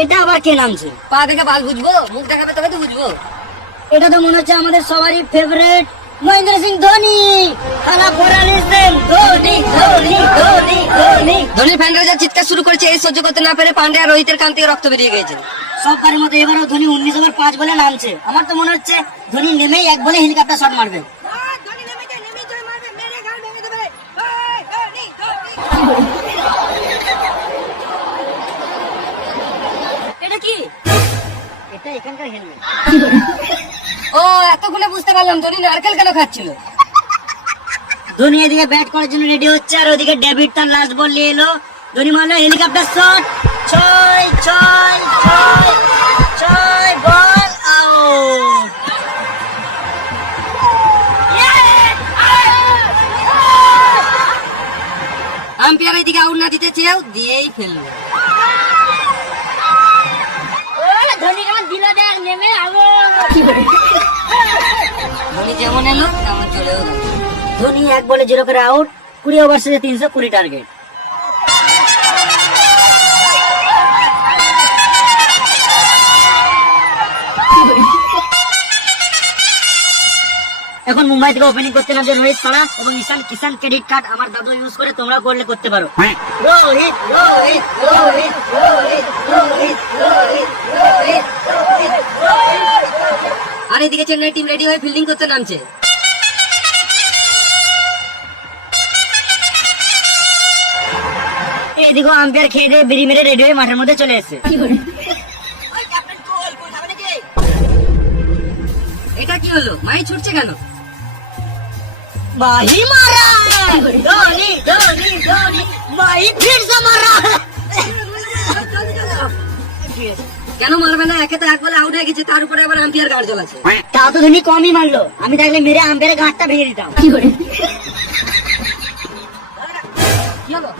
এটা আবার কে নামছে? পা দেখে বাল বুঝবো, মুখ দেখাবে তবে তো বুঝবো। এটা তো মনে হচ্ছে আমাদের সবারই ফেভারিট মহেন্দ্র সিং ধোনি। খালা পড়া লিখছেন ধোনি ধোনি ধোনি ধোনি। ধোনির ফ্যানরা যা চিৎকার শুরু করেছে, এই সহ্য করতে না পেরে পান্ডে আর রোহিতের কান থেকে রক্ত বেরিয়ে গেছে। সববারের মতো এবারও ধোনি 19 ওভার 5 বলে নামছে। আমার তো মনে হচ্ছে ধোনি নেমেই এক বলে হেলিকপ্টার শট মারবে। এটা কি? এটা এখানকার হেলমেট। ও, এতক্ষণে বুঝতে পারলাম ধোনি নারকেল কেন খাচ্ছিল। ধোনি এদিকে ব্যাট করার জন্য রেডি হচ্ছে, আর ওদিকে ডেভিড তার লাস্ট বল নিয়ে এলো। ধোনি মারলো helicopter shot, 6 ball out. Umpire এদিকে আউট না দিতে চেয়েও দিয়েই ফেললো। ধোনি কেমন দিল দেখ নেমে আউট। ধোনি যেমন এলো তেমন চলেও গেল। ধোনি 1 বলে 0 করে আউট। 20 ওভার শেষে 320 টার্গেট। এখন মুম্বাই থেকে ওপেনিং করতে নামছে রোহিত শর্মা এবং ঈশান কিষান। ক্রেডিট কার্ড আমার দাদু ইউজ করে, তোমরা করলে করতে পারো। রোহিত রোহিত রোহিত রোহিত রোহিত রোহিত রোহিত আর এদিকে চেন্নাই টিম রেডি হয়ে ফিল্ডিং করতে নামছে। এদিকে আম্পায়ার খেয়ে দিয়ে বিড়ি মেরে রেডি হয়ে মাঠের মধ্যে চলে এসেছে। এটা কি হলো? মাই ছুটছে কেন? माही मारा धोनी धोनी धोनी माही फिर से मारा। কেন মারবে না? একে তো 1 বলে আউট হয়ে গেছে, তার উপরে আবার আম্পায়ার গার্ড জ্বলাছে। তা তো ধোনি কমই মারলো। আমি থাকলে মেরে আম্পায়ারের গাঁটটা ভেঙে দিতাম। কি হলো?